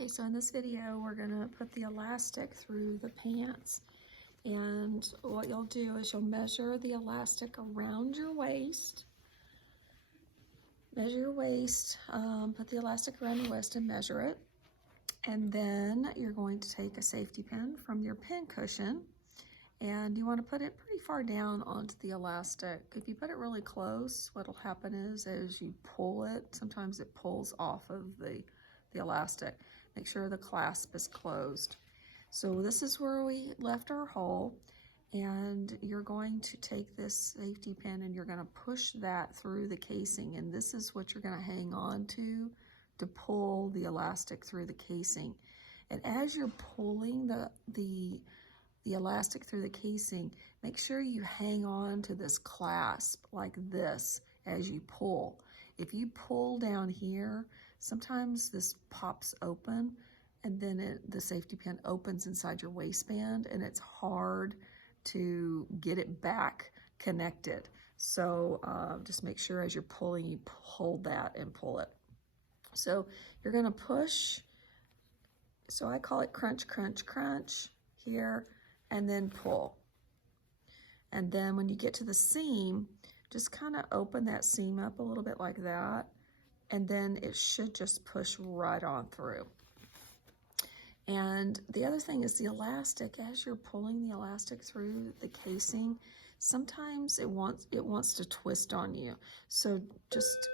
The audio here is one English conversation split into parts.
Okay, so in this video, we're gonna put the elastic through the pants. And what you'll do is you'll measure the elastic around your waist. Measure your waist, put the elastic around your waist and measure it. And then you're going to take a safety pin from your pin cushion and you want to put it pretty far down onto the elastic. If you put it really close, what'll happen is as you pull it, sometimes it pulls off of the elastic. Make sure the clasp is closed. So this is where we left our hole, and you're going to take this safety pin and you're going to push that through the casing, and this is what you're going to hang on to pull the elastic through the casing. And as you're pulling the elastic through the casing, make sure you hang on to this clasp like this as you pull. If you pull down here, sometimes this pops open and then the safety pin opens inside your waistband and it's hard to get it back connected. So just make sure as you're pulling, you hold that and pull it. So you're gonna push, so I call it crunch, crunch, crunch here, and then pull. And then when you get to the seam, just kind of open that seam up a little bit like that, and then it should just push right on through. And the other thing is the elastic, as you're pulling the elastic through the casing, sometimes it wants to twist on you. So just...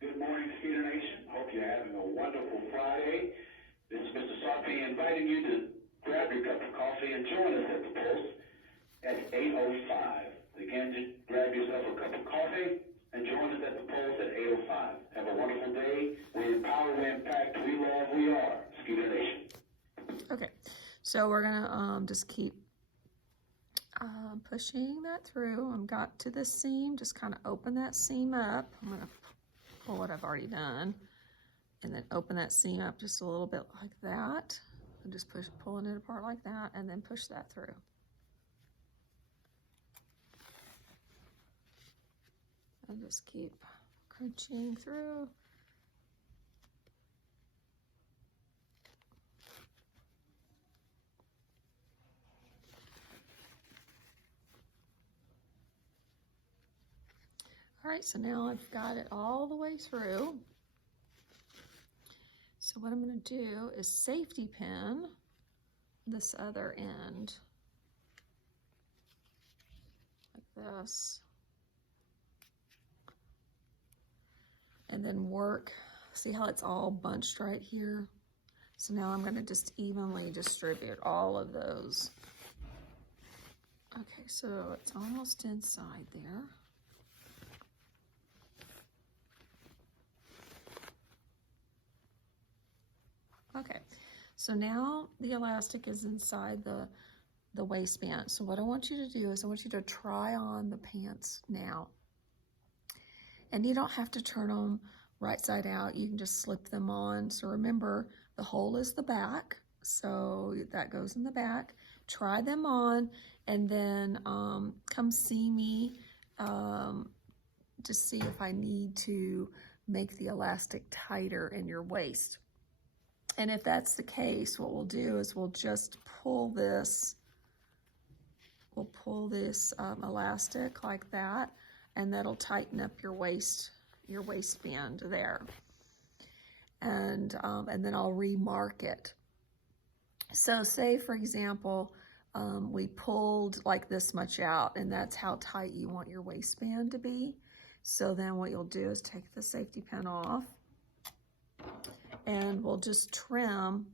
Good morning, Skeeter Nation. Hope you're having a wonderful Friday. This is Mr. Sarpy inviting you to grab your cup of coffee and join us at the Pulse at 8:05. Again, just grab yourself a cup of coffee and join us at the Pulse at 8:05. Have a wonderful day. We empower, we impact, we love, we are. Skeeter Nation. Okay, so we're gonna just keep pushing that through. I've got to the seam, just kind of open that seam up. I'm gonna pull what I've already done and then open that seam up just a little bit like that. And just pulling it apart like that, and then push that through. And just keep crunching through. All right, so now I've got it all the way through. So what I'm going to do is safety pin this other end like this, and then work. See how it's all bunched right here? So now I'm going to just evenly distribute all of those. Okay, so it's almost inside there. Okay, so now the elastic is inside the waistband. So what I want you to do is I want you to try on the pants now. And you don't have to turn them right side out. You can just slip them on. So remember, the hole is the back. So that goes in the back. Try them on and then come see me to see if I need to make the elastic tighter in your waist. And if that's the case, what we'll do is we'll just pull this, elastic like that, and that'll tighten up your waistband there. And then I'll remark it. So say, for example, we pulled like this much out, and that's how tight you want your waistband to be. So then what you'll do is take the safety pin off, and we'll just trim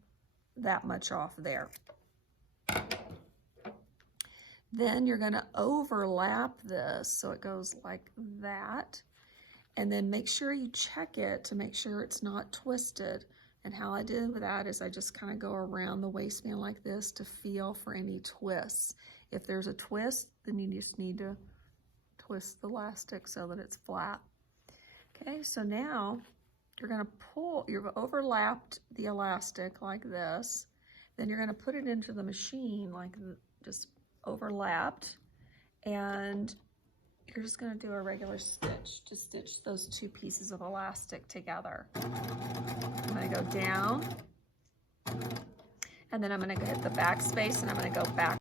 that much off there. Then you're gonna overlap this so it goes like that, and then make sure you check it to make sure it's not twisted. And how I do that is I just kind of go around the waistband like this to feel for any twists. If there's a twist, then you just need to twist the elastic so that it's flat. Okay, so now you're gonna pull, you've overlapped the elastic like this, then you're gonna put it into the machine like just overlapped, and you're just gonna do a regular stitch to stitch those two pieces of elastic together. I'm gonna go down And then I'm going to hit the backspace and I'm going to go back